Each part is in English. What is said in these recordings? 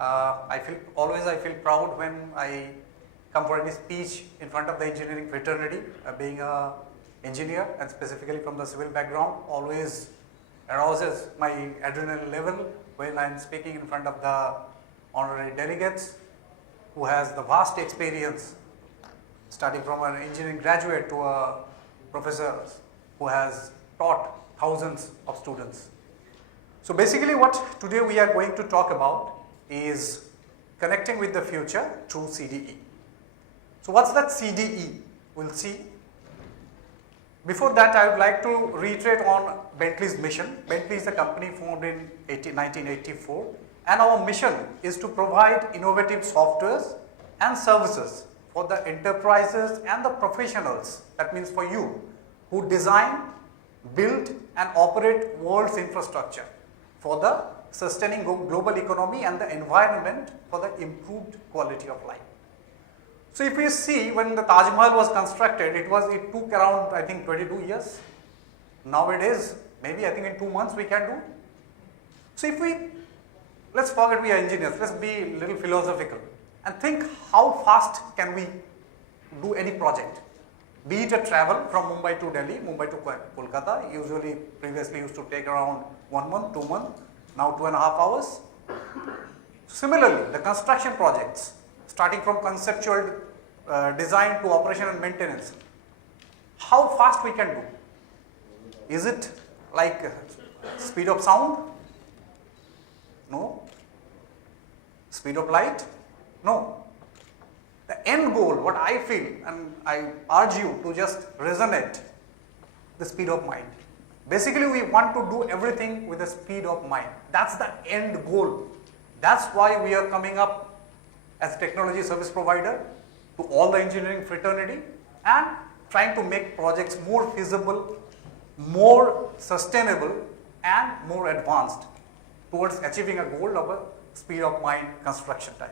I feel proud when I come for any speech in front of the engineering fraternity. Being an engineer and specifically from the civil background always arouses my adrenaline level when I am speaking in front of the honorary delegates who has the vast experience, starting from an engineering graduate to a professor who has taught thousands of students. So basically what today we are going to talk about is connecting with the future through CDE. So what's that CDE? We'll see. Before that, I would like to reiterate on Bentley's mission. Bentley is a company formed in 1984, and our mission is to provide innovative softwares and services for the enterprises and the professionals, that means for you, who design, build and operate world's infrastructure for the sustaining global economy and the environment for the improved quality of life. So if you see, when the Taj Mahal was constructed, it took around, I think, 22 years. Nowadays, maybe I think in 2 months we can do. So let's forget we are engineers, let's be a little philosophical and think how fast can we do any project. Be it a travel from Mumbai to Delhi, Mumbai to Kolkata, previously used to take around 1 month, 2 months, now 2.5 hours. Similarly, the construction projects, starting from conceptual design to operation and maintenance, how fast we can do? Is it like speed of sound? No. Speed of light? No. The end goal, what I feel, and I urge you to just resonate, the speed of mind. Basically, we want to do everything with the speed of mind. That's the end goal. That's why we are coming up as a technology service provider to all the engineering fraternity and trying to make projects more feasible, more sustainable and more advanced towards achieving a goal of a speed of mind construction time.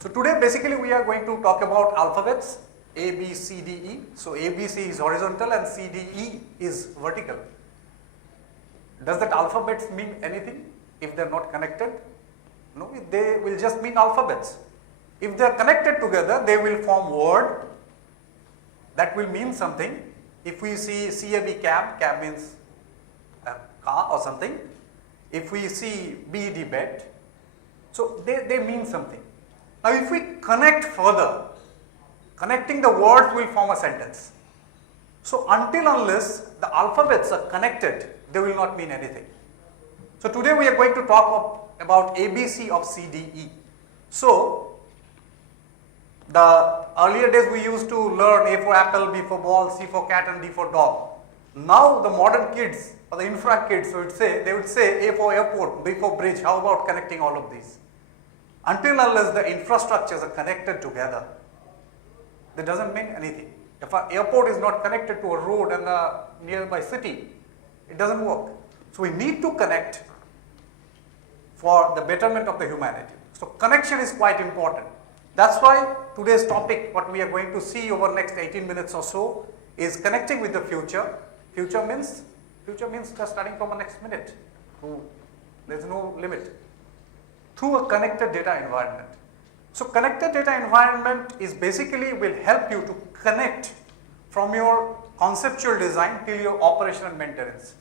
So today basically we are going to talk about alphabets A, B, C, D, E. So A, B, C is horizontal and C, D, E is vertical. Does that alphabets mean anything if they are not connected? No, they will just mean alphabets. If they are connected together, they will form word that will mean something. If we see CAB, cab means car or something. If we see BED, bed, so they mean something. Now if we connect further, connecting the words will form a sentence. So until unless the alphabets are connected, they will not mean anything. So today we are going to talk about ABC of CDE. So the earlier days we used to learn A for apple, B for ball, C for cat and D for dog. Now the modern kids or the infra kids they would say A for airport, B for bridge. How about connecting all of these? Until unless the infrastructures are connected together, that doesn't mean anything. If an airport is not connected to a road and a nearby city, it doesn't work. So we need to connect for the betterment of the humanity. So connection is quite important. That's why today's topic, what we are going to see over next 18 minutes or so, is connecting with the future. Future means just starting from the next minute. There's no limit. Through a connected data environment. So connected data environment is basically will help you to connect from your conceptual design till your operation and maintenance.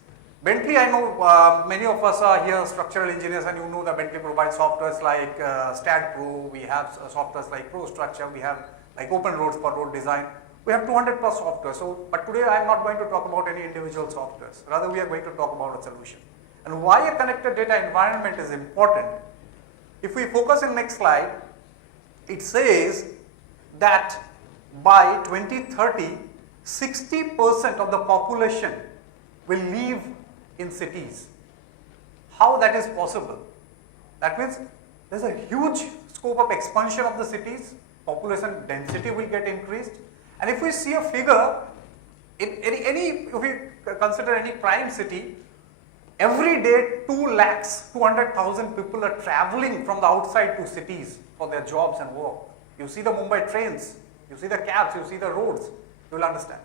Bentley, I know many of us are here structural engineers and you know that Bentley provides softwares like StatPro, we have softwares like ProStructure, we have like Open Roads for road design. We have 200 plus software. So, but today I am not going to talk about any individual softwares. Rather, we are going to talk about a solution. And why a connected data environment is important. If we focus in next slide, it says that by 2030, 60% of the population will live in cities. How that is possible? That means there's a huge scope of expansion of the cities, population density will get increased. And if we see a figure, if we consider any prime city, every day 200,000 people are traveling from the outside to cities for their jobs and work. You see the Mumbai trains, you see the cabs, you see the roads, you will understand.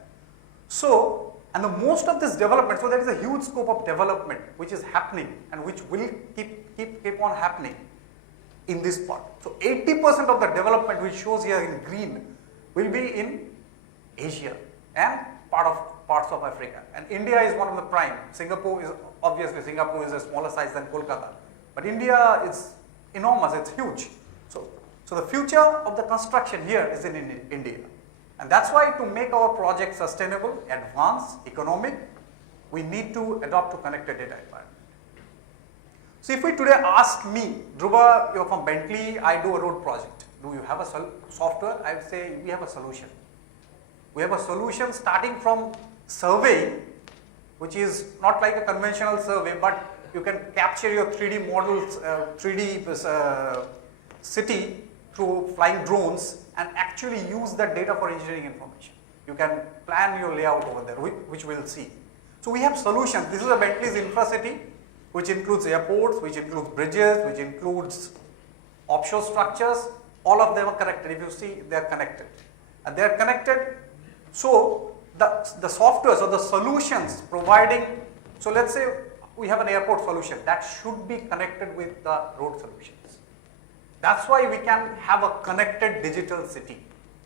So, and the most of this development, so there is a huge scope of development which is happening and which will keep on happening. in this part. So 80% of the development which shows here in green will be in Asia and parts of Africa, and India is one of the prime. Singapore is a smaller size than Kolkata, but India is enormous, it's huge. So the future of the construction here is in India, and that's why to make our project sustainable, advanced, economic, we need to adopt to connected data environment. So if we today ask me, Dhruba, you're from Bentley, I do a road project. Do you have a software? I would say we have a solution. We have a solution starting from surveying, which is not like a conventional survey, but you can capture your 3D models, 3D city through flying drones and actually use that data for engineering information. You can plan your layout over there, which we'll see. So we have solutions. This is a Bentley's InfraCity, which includes airports, which includes bridges, which includes offshore structures. All of them are connected. If you see, they are connected. And they are connected. So the softwares or the solutions providing, so let's say we have an airport solution that should be connected with the road solutions. That's why we can have a connected digital city.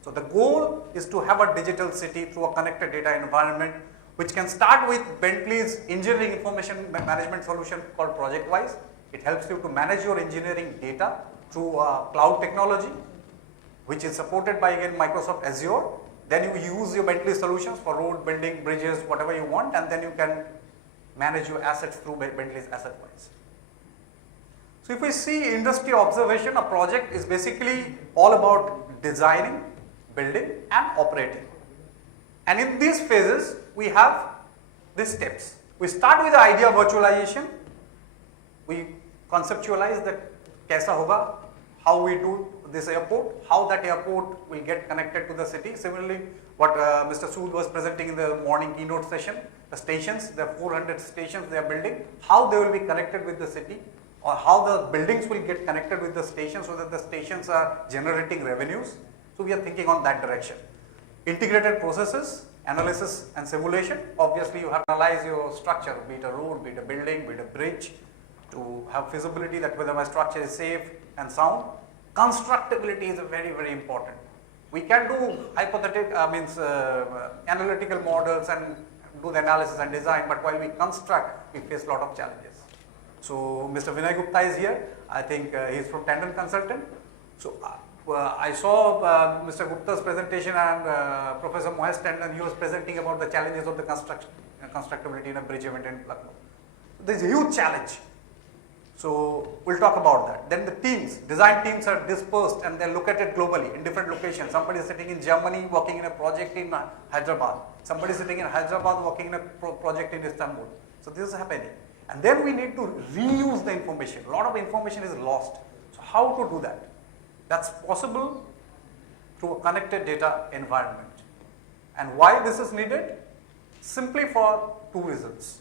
So the goal is to have a digital city through a connected data environment, which can start with Bentley's engineering information management solution called ProjectWise. It helps you to manage your engineering data through cloud technology, which is supported by again Microsoft Azure. Then you use your Bentley solutions for road, building, bridges, whatever you want, and then you can manage your assets through Bentley's AssetWise. So if we see industry observation, a project is basically all about designing, building and operating. And in these phases, we have these steps. We start with the idea of virtualization. We conceptualize that kaisa hoga, how we do this airport, how that airport will get connected to the city. Similarly, what Mr. Sood was presenting in the morning keynote session, the stations, the 400 stations they are building, how they will be connected with the city, or how the buildings will get connected with the stations so that the stations are generating revenues. So we are thinking on that direction. Integrated processes, analysis and simulation. Obviously, you have to analyze your structure, be it a road, be it a building, be it a bridge, to have feasibility that whether my structure is safe and sound. Constructability is very, very important. We can do analytical models and do the analysis and design, but while we construct, we face a lot of challenges. So Mr. Vinay Gupta is here. I think he is from Tandon Consultant. So I saw Mr. Gupta's presentation and Professor Mohesh Tandon, he was presenting about the challenges of the constructability in a bridge event in Lucknow. There is a huge challenge. So we'll talk about that. Then the teams, design teams are dispersed and they're located globally in different locations. Somebody is sitting in Germany working in a project in Hyderabad. Somebody is sitting in Hyderabad working in a project in Istanbul. So this is happening. And then we need to reuse the information. A lot of information is lost. So how to do that? That's possible through a connected data environment. And why this is needed? Simply for two reasons.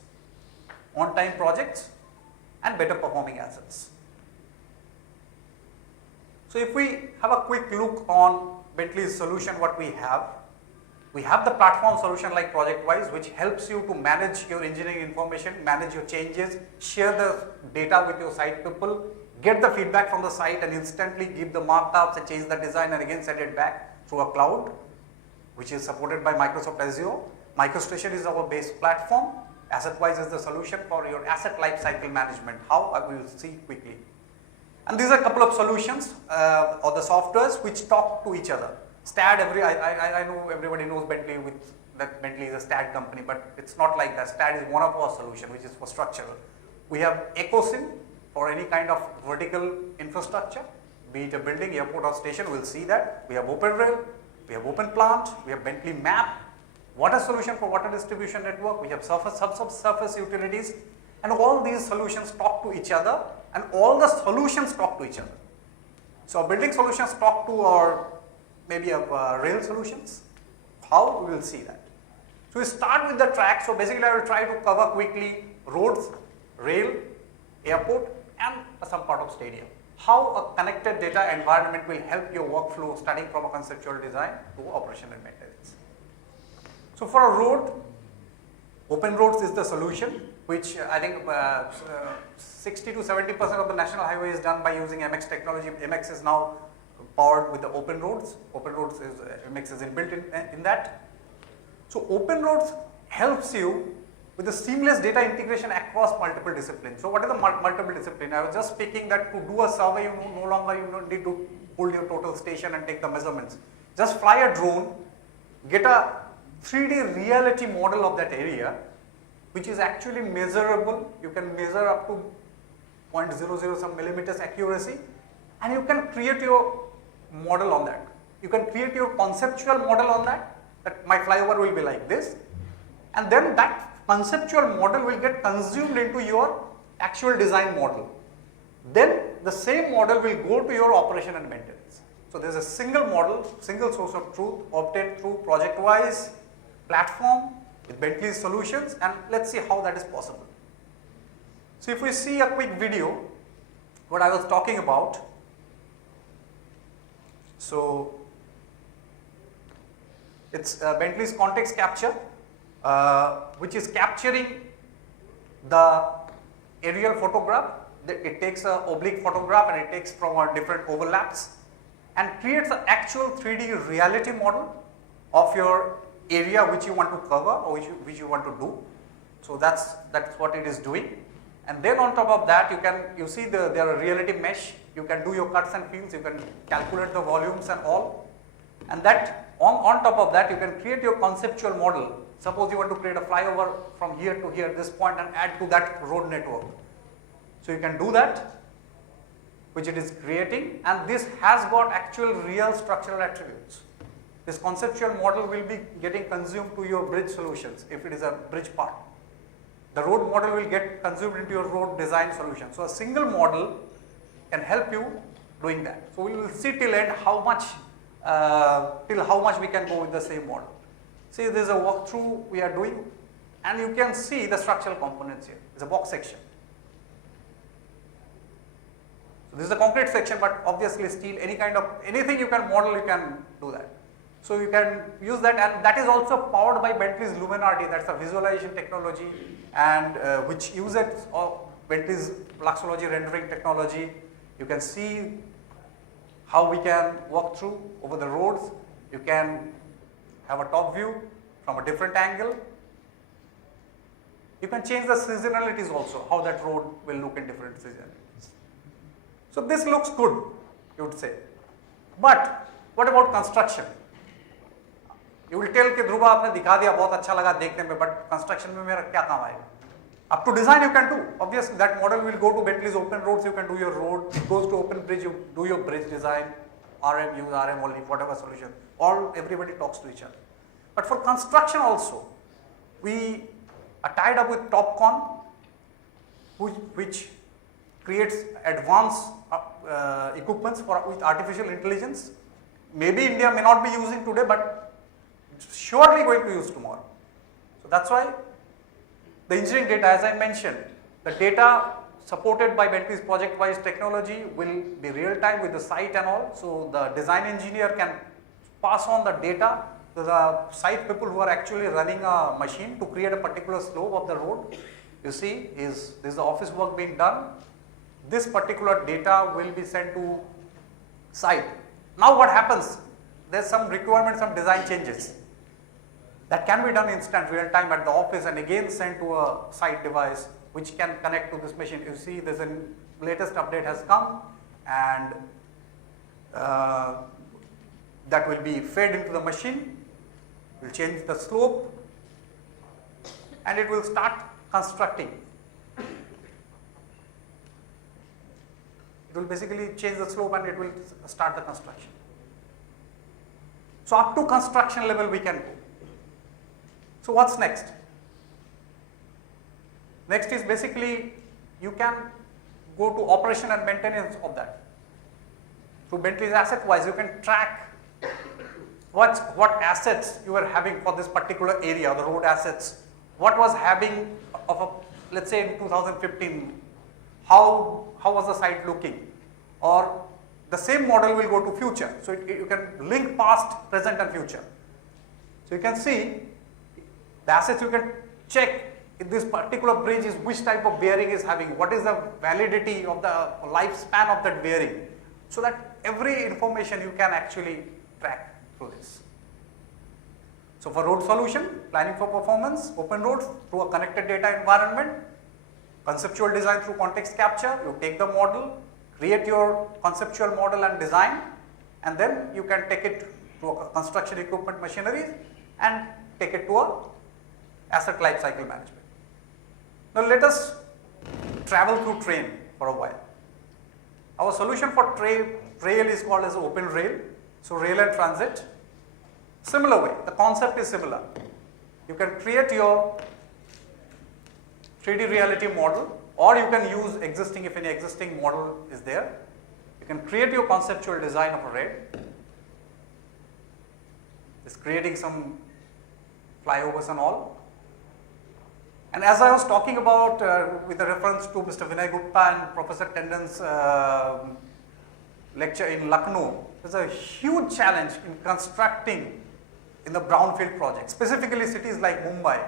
On-time projects and better performing assets. So if we have a quick look on Bentley's solution, what we have the platform solution like ProjectWise, which helps you to manage your engineering information, manage your changes, share the data with your site people, get the feedback from the site and instantly give the markups and change the design and again send it back through a cloud, which is supported by Microsoft Azure. MicroStation is our base platform. AssetWise is the solution for your asset lifecycle management. How? I will see quickly. And these are a couple of solutions or the softwares which talk to each other. STAD, I know everybody knows Bentley with that Bentley is a STAD company, but it's not like that. STAD is one of our solutions which is for structural. We have EcoSim for any kind of vertical infrastructure, be it a building, airport or station, we'll see that. We have OpenRail, we have OpenPlant, we have Bentley Map, water solution for water distribution network, we have subsurface utilities, and all these solutions talk to each other and all the solutions talk to each other. So building solutions talk to our maybe rail solutions. How? We will see that. So we start with the track. So basically I will try to cover quickly roads, rail, airport and some part of stadium. How a connected data environment will help your workflow starting from a conceptual design to operation and maintenance. So for a road, Open Roads is the solution which I think 60 to 70% of the national highway is done by using MX technology. MX is now powered with the open roads. Open roads is MX is inbuilt in that. So open roads helps you with the seamless data integration across multiple disciplines. So what is the multiple discipline? I was just speaking that to do a survey, no longer you don't need to hold your total station and take the measurements. Just fly a drone, get a 3D reality model of that area, which is actually measurable. You can measure up to 0.00 some millimeters accuracy, and you can create your model on that. You can create your conceptual model on that my flyover will be like this, and then that conceptual model will get consumed into your actual design model. Then the same model will go to your operation and maintenance. So there is a single model, single source of truth obtained through project-wise platform with Bentley solutions, and let's see how that is possible. So if we see a quick video, what I was talking about. So it's Bentley's context capture, which is capturing the aerial photograph. It takes an oblique photograph and it takes from different overlaps and creates an actual 3D reality model of your area which you want to cover or which you want to do. So that's what it is doing. And then on top of that, you see there are reality mesh. You can do your cuts and fills. You can calculate the volumes and all. And that on top of that, you can create your conceptual model. Suppose you want to create a flyover from here to here, this point, and add to that road network. So you can do that, which it is creating, and this has got actual real structural attributes. This conceptual model will be getting consumed to your bridge solutions if it is a bridge part. The road model will get consumed into your road design solution. So a single model can help you doing that. So we will see till end how much we can go with the same model. See, there is a walkthrough we are doing, and you can see the structural components here. It's a box section. So this is a concrete section, but obviously steel, anything you can model, you can do that. So you can use that, and that is also powered by Bentley's Luminarity. That's a visualization technology, and which uses Bentley's Luxology rendering technology. You can see how we can walk through over the roads. You can have a top view from a different angle. You can change the seasonalities also, how that road will look in different seasonalities. So this looks good, you would say. But what about construction? You will tell कि ध्रुवा आपने दिखा दिया, बहुत अच्छा लगा देखने में, but construction में मेरा क्या काम आएगा? Up to design you can do. Obviously that model will go to Bentley's open roads, you can do your road. It goes to open bridge, you do your bridge design. RM, use RM only, whatever solution. Everybody talks to each other. But for construction also, we are tied up with TopCon, which creates advanced equipments with artificial intelligence. Maybe India may not be using today, but surely going to use tomorrow. So that's why the engineering data, as I mentioned, the data supported by Bentley's project-wise technology will be real-time with the site and all. So the design engineer can pass on the data to the site people who are actually running a machine to create a particular slope of the road. You see, this is the office work being done. This particular data will be sent to site. Now what happens? There's some requirement, some design changes. That can be done instant, real time at the office and again sent to a site device which can connect to this machine. You see, there's a latest update has come, and that will be fed into the machine, will change the slope, and it will start constructing. It will basically change the slope and it will start the construction. So up to construction level we can go. So what's next? Next is basically you can go to operation and maintenance of that. Through Bentley's asset wise, you can track what assets you are having for this particular area, the road assets. What was having of a, let's say in 2015, how was the site looking? Or the same model will go to future. So you can link past, present and future. So you can see the assets, you can check if this particular bridge is which type of bearing is having, what is the validity of the lifespan of that bearing, so that every information you can actually track through this. So for road solution, planning for performance, open roads through a connected data environment, conceptual design through context capture, you take the model, create your conceptual model and design, and then you can take it to a construction equipment machinery and take it to a asset life cycle management. Now let us travel through train for a while. Our solution for rail is called as open rail. So rail and transit. Similar way, the concept is similar. You can create your 3D reality model, or you can use existing, if any existing model is there. You can create your conceptual design of a rail. It's creating some flyovers and all. And as I was talking about with a reference to Mr. Vinay Gupta and Professor Tandon's lecture in Lucknow, there's a huge challenge in constructing in the brownfield projects, specifically cities like Mumbai,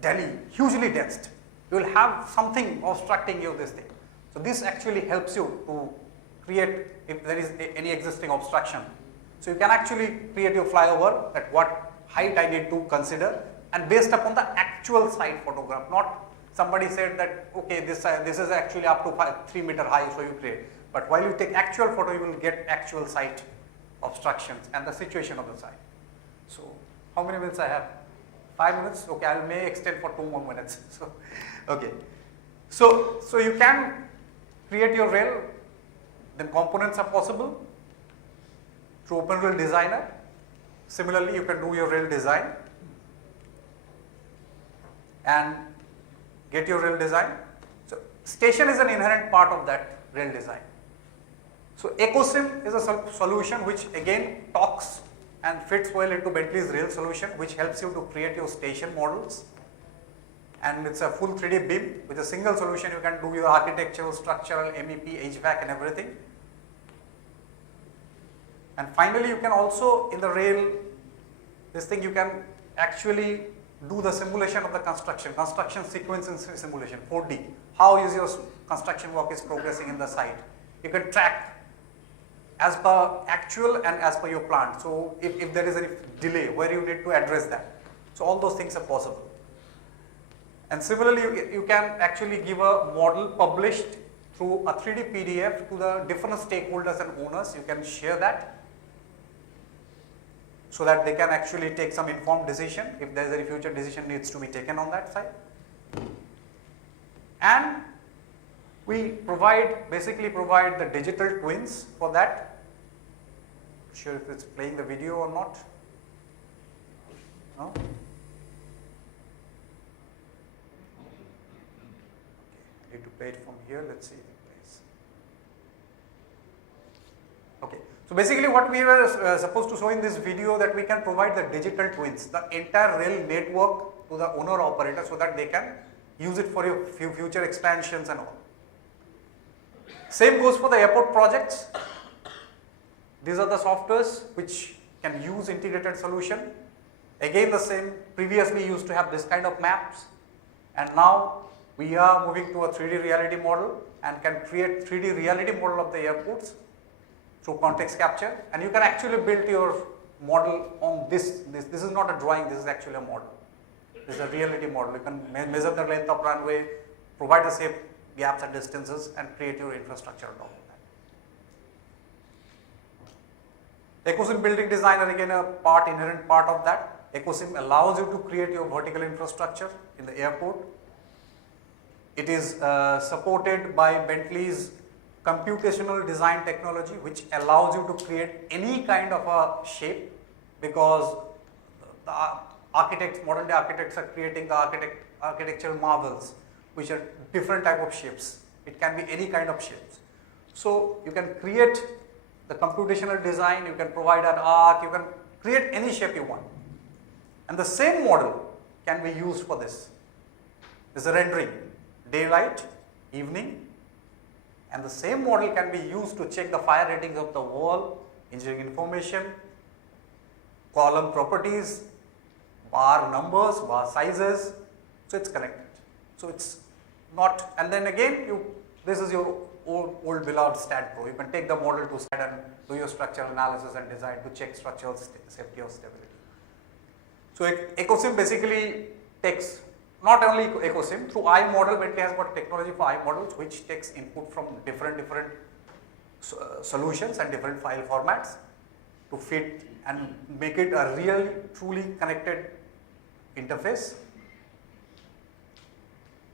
Delhi, hugely dense. You will have something obstructing you this thing. So this actually helps you to create, if there is any existing obstruction. So you can actually create your flyover at what height I need to consider, and based upon the actual site photograph, not somebody said that okay, this is actually up to 3 meter high, so you create. But while you take actual photo, you will get actual site obstructions and the situation of the site. So how many minutes I have? 5 minutes? Okay, I may extend for 2 more minutes. So okay, so you can create your rail. Then components are possible through Open Rail Designer. Similarly, you can do your rail design and get your rail design. So station is an inherent part of that rail design. So EcoSim is a solution which again talks and fits well into Bentley's rail solution, which helps you to create your station models. And it's a full 3D BIM. With a single solution, you can do your architectural, structural, MEP, HVAC and everything. And finally, you can also, in the rail, this thing you can actually do the simulation of the construction sequence in simulation, 4D. How is your construction work is progressing in the site. You can track as per actual and as per your plan. So if there is any delay, where you need to address that. So all those things are possible. And similarly, you can actually give a model published through a 3D PDF to the different stakeholders and owners. You can share that so that they can actually take some informed decision if there is any future decision needs to be taken on that side. And we basically provide the digital twins for that. Not sure if it's playing the video or not. No? Okay, I need to play it from here. Let's see if it plays. Okay. So basically what we were supposed to show in this video, that we can provide the digital twins, the entire rail network to the owner operator so that they can use it for your future expansions and all. Same goes for the airport projects. These are the softwares which can use integrated solution. Again the same, previously used to have this kind of maps, and now we are moving to a 3D reality model and can create 3D reality model of the airports through context capture, and you can actually build your model on this. This is not a drawing, this is actually a model. This is a reality model. You can measure the length of runway, provide the safe gaps and distances, and create your infrastructure on top of that. EcoSim Building Designer, again a inherent part of that. EcoSim allows you to create your vertical infrastructure in the airport. It is supported by Bentley's computational design technology, which allows you to create any kind of a shape, because the architects, modern day architects, are creating the architectural marvels, which are different type of shapes. It can be any kind of shapes. So you can create the computational design, you can provide an arc, you can create any shape you want. And the same model can be used for this. This is a rendering, daylight, evening, and the same model can be used to check the fire ratings of the wall, engineering information, column properties, bar numbers, bar sizes. So it's connected. So it's not, and then again this is your old beloved StatPro. You can take the model to STAT and do your structural analysis and design to check structural safety or stability. So EcoSim basically takes not only EcoSim, through iModel. Bentley has got technology for iModels which takes input from different solutions and different file formats to fit and make it a really truly connected interface.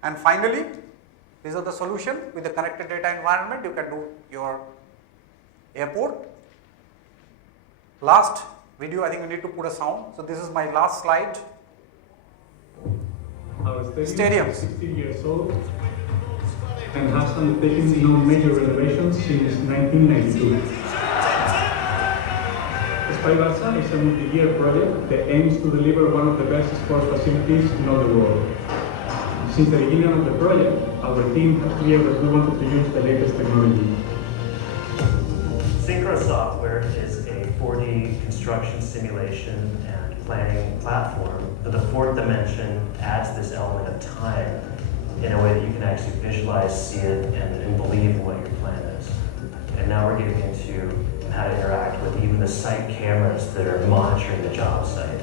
And finally, these are the solution with the connected data environment. You can do your airport. Last video, I think we need to put a sound. So this is my last slide. Our stadium is 60 years old and has undertaken no major renovations since 1992. Spy Barça is a multi-year project that aims to deliver one of the best sports facilities in all the world. Since the beginning of the project, our team has clear that we wanted to use the latest technology. Synchro software is a 4D construction simulation and planning platform. So the fourth dimension adds this element of time in a way that you can actually visualize, see it, and believe what your plan is. And now we're getting into how to interact with even the site cameras that are monitoring the job site.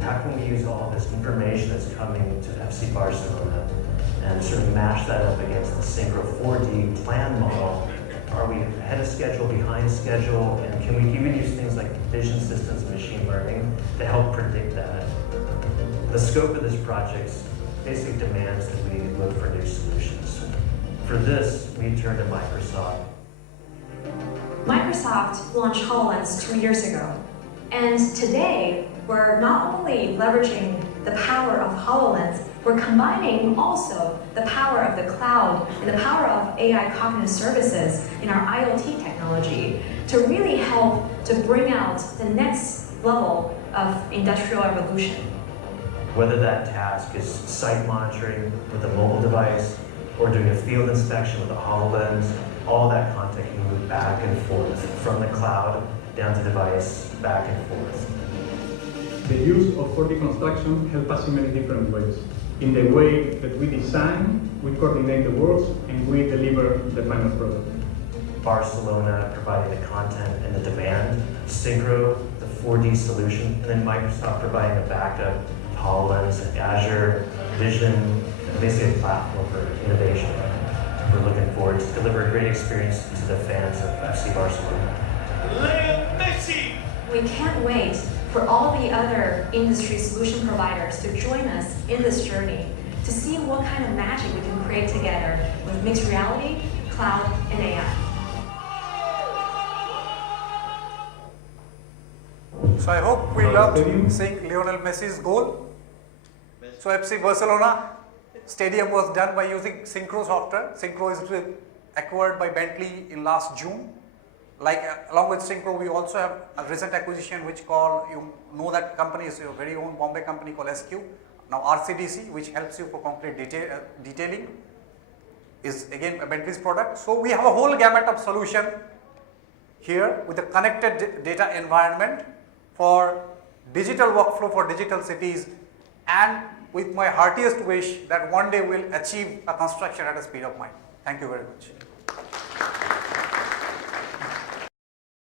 How can we use all this information that's coming to FC Barcelona and sort of mash that up against the Synchro 4D plan model? Are we ahead of schedule, behind schedule, and can we even use things like vision systems and machine learning to help predict that? The scope of this project basically demands that we look for new solutions. For this, we turned to Microsoft. Microsoft launched HoloLens 2 years ago, and today we're not only leveraging the power of HoloLens, we're combining also the power of the cloud and the power of AI cognitive services in our IoT technology to really help to bring out the next level of industrial revolution. Whether that task is site monitoring with a mobile device or doing a field inspection with a HoloLens, all that content can move back and forth from the cloud down to device, back and forth. The use of 4D construction helps us in many different ways. In the way that we design, we coordinate the works, and we deliver the final product. Barcelona providing the content and the demand, Synchro, the 4D solution, and then Microsoft providing a backup, HoloLens, Azure, Vision, basically a platform for innovation. We're looking forward to deliver a great experience to the fans of FC Barcelona. We can't wait for all the other industry solution providers to join us in this journey to see what kind of magic we can create together with mixed reality, cloud, and AI. So I hope we loved seeing Lionel Messi's goal. So FC Barcelona stadium was done by using Synchro software. Synchro is acquired by Bentley in last June. Along with Synchro, we also have a recent acquisition which you know that company is your very own Bombay company called SQ. Now RCDC, which helps you for concrete detailing, is again a Bentley's product. So we have a whole gamut of solution here with a connected data environment for digital workflow for digital cities, and with my heartiest wish that one day we'll achieve a construction at a speed of mind. Thank you very much.